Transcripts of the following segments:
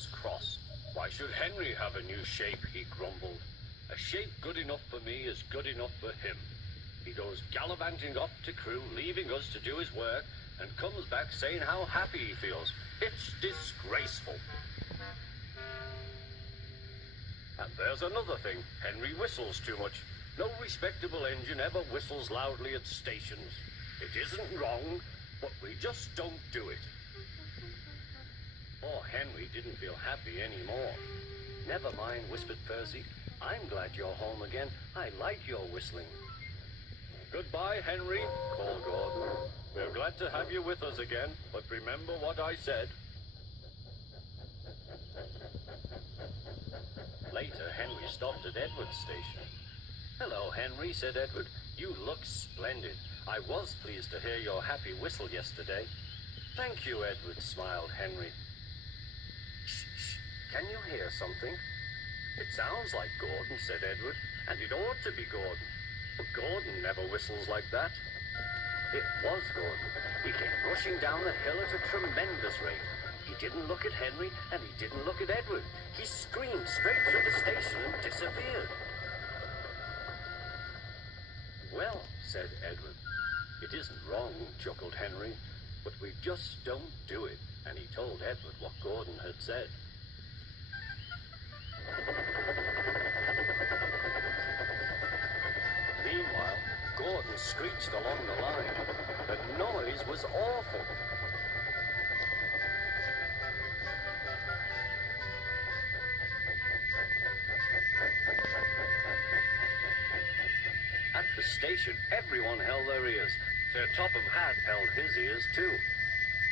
was cross. Why should Henry have a new shape, he grumbled. A shape good enough for me is good enough for him. He goes gallivanting off to Crewe, leaving us to do his work, and comes back saying how happy he feels. It's disgraceful. And there's another thing. Henry whistles too much. No respectable engine ever whistles loudly at stations. It isn't wrong, but we just don't do it. Poor Henry didn't feel happy anymore. Never mind, whispered Percy. I'm glad you're home again. I like your whistling. Goodbye, Henry, called Gordon. We're glad to have you with us again, but remember what I said. Later, Henry stopped at Edward's station. Hello, Henry, said Edward. You look splendid. I was pleased to hear your happy whistle yesterday. Thank you, Edward, smiled Henry. Shh, shh. Can you hear something? It sounds like Gordon, said Edward, and it ought to be Gordon. But Gordon never whistles like that. It was Gordon. He came rushing down the hill at a tremendous rate. He didn't look at Henry, and he didn't look at Edward. He screamed straight through the station and disappeared. Well, said Edward. It isn't wrong, chuckled Henry, but we just don't do it. And he told Edward what Gordon had said. Meanwhile, Gordon screeched along the line. The noise was awful. At the station, everyone held their ears. Sir Topham Hatt held his ears too.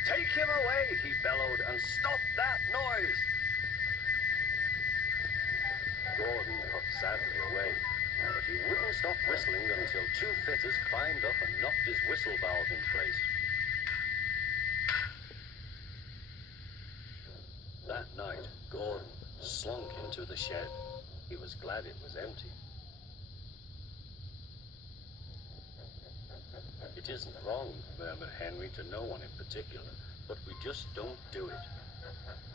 Take him away, he bellowed, and stop that noise! Gordon puffed sadly away, but he wouldn't stop whistling until two fitters climbed up and knocked his whistle valve in place. That night, Gordon slunk into the shed. He was glad it was empty. It isn't wrong, murmured Henry to no one in particular, but we just don't do it.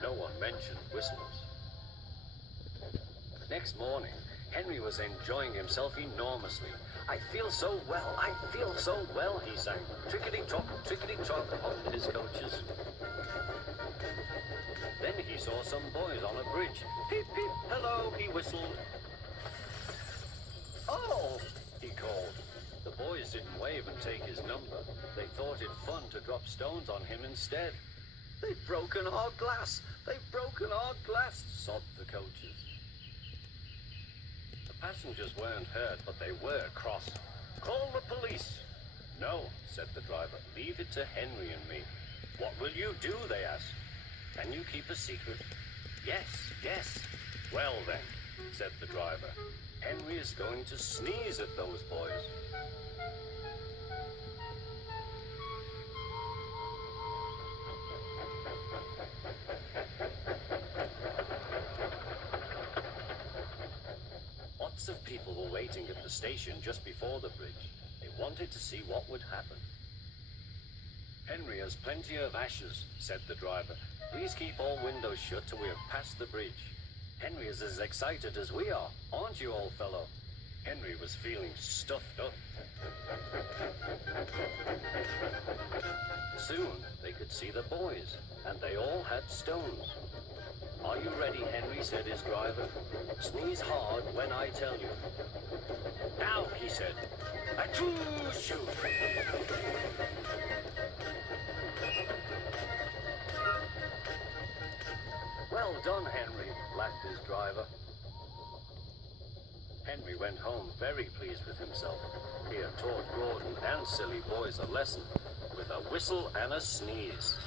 No one mentioned whistles. Next morning, Henry was enjoying himself enormously. I feel so well, he sang. Trickety-trot, hopped his coaches. Then he saw some boys on a bridge. Peep, peep, hello, he whistled. Oh, he called. The boys didn't wave and take his number. They thought it fun to drop stones on him instead. They've broken our glass, sobbed the coaches. The passengers weren't hurt, but they were cross. Call the police. No, said the driver. Leave it to Henry and me. What will you do, they asked. Can you keep a secret? Yes. Well then, said the driver. Henry is going to sneeze at those boys. Lots of people were waiting at the station just before the bridge. They wanted to see what would happen. Henry has plenty of ashes, said the driver. Please keep all windows shut till we have passed the bridge. Henry is as excited as we are, aren't you, old fellow? Henry was feeling stuffed up. Soon they could see the boys, and they all had stones. Are you ready, Henry, said his driver. Sneeze hard when I tell you. Now, he said. Achoo-shoo! Well done, Henry, laughed his driver. Henry went home very pleased with himself. He had taught Gordon and silly boys a lesson with a whistle and a sneeze.